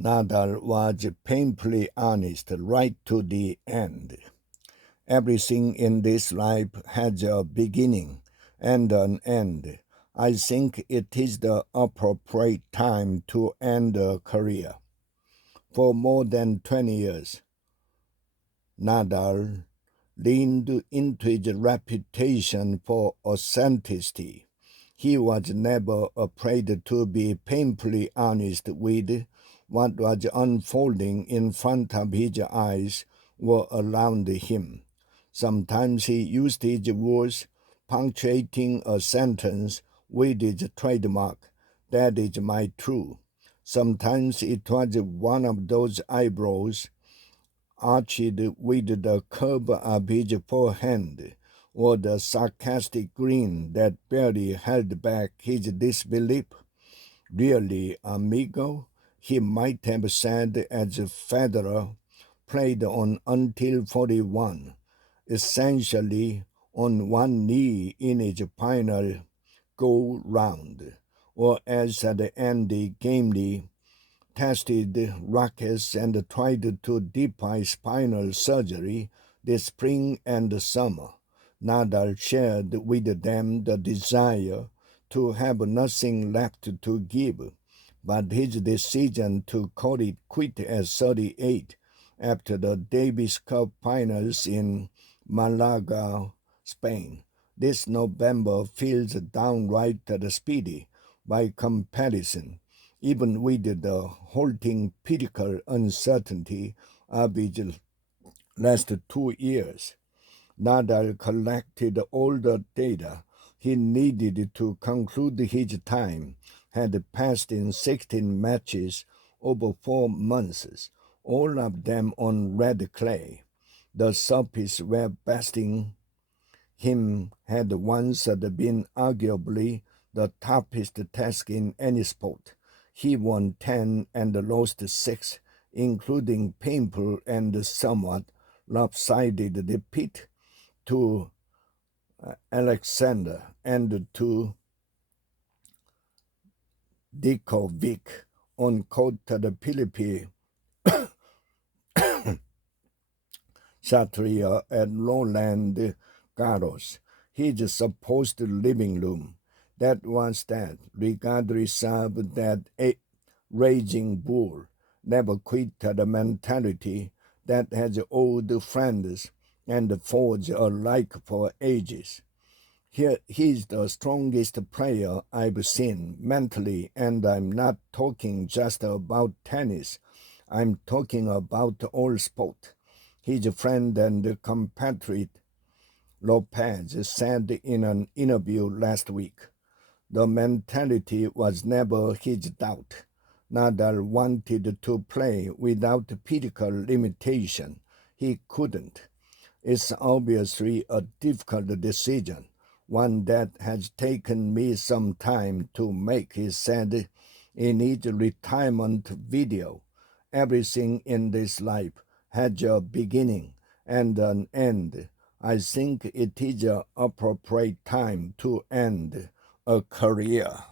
Nadal was painfully honest right to the end. Everything in this life has a beginning and an end. I think it is the appropriate time to end a career. For more than 20 years, Nadal leaned into his reputation for authenticity. He was never afraid to be painfully honest with what was unfolding in front of his eyes or around him. Sometimes he used his words, punctuating a sentence with his trademark, "That is my truth." Sometimes it was one of those eyebrows arched with the curve of his forehead, or the sarcastic grin that barely held back his disbelief. "Really, amigo?" he might have said as Federer played on until 41, essentially on one knee in his final go-round, or as Andy gamely tested rackets and tried to defy spinal surgery this spring and summer. Nadal shared with them the desire to have nothing left to give, but his decision to call it quit at 38 after the Davis Cup finals in Malaga, Spain, this November feels downright speedy by comparison, even with the halting political uncertainty of his last 2 years. Nadal collected all the data he needed to conclude his time had passed in 16 matches over 4 months, all of them on red clay, the surface where besting him had once been arguably the toughest task in any sport. He won 10 and lost 6, including painful and somewhat lopsided defeat to Alexander and to Djokovic on court the Philippine Satria at Roland Garros, his supposed living room. That was that, regardless of that raging bull, never quit the mentality that has owed friends and foes alike for ages. He's the strongest player I've seen mentally, and I'm not talking just about tennis. I'm talking about all sport. His friend and compatriot Lopez said in an interview last week. The mentality was never his doubt. Nadal wanted to play without physical limitation. He couldn't. It's obviously a difficult decision, one that has taken me some time to make, he said in his retirement video. Everything in this life has a beginning and an end. I think it is an appropriate time to end a career.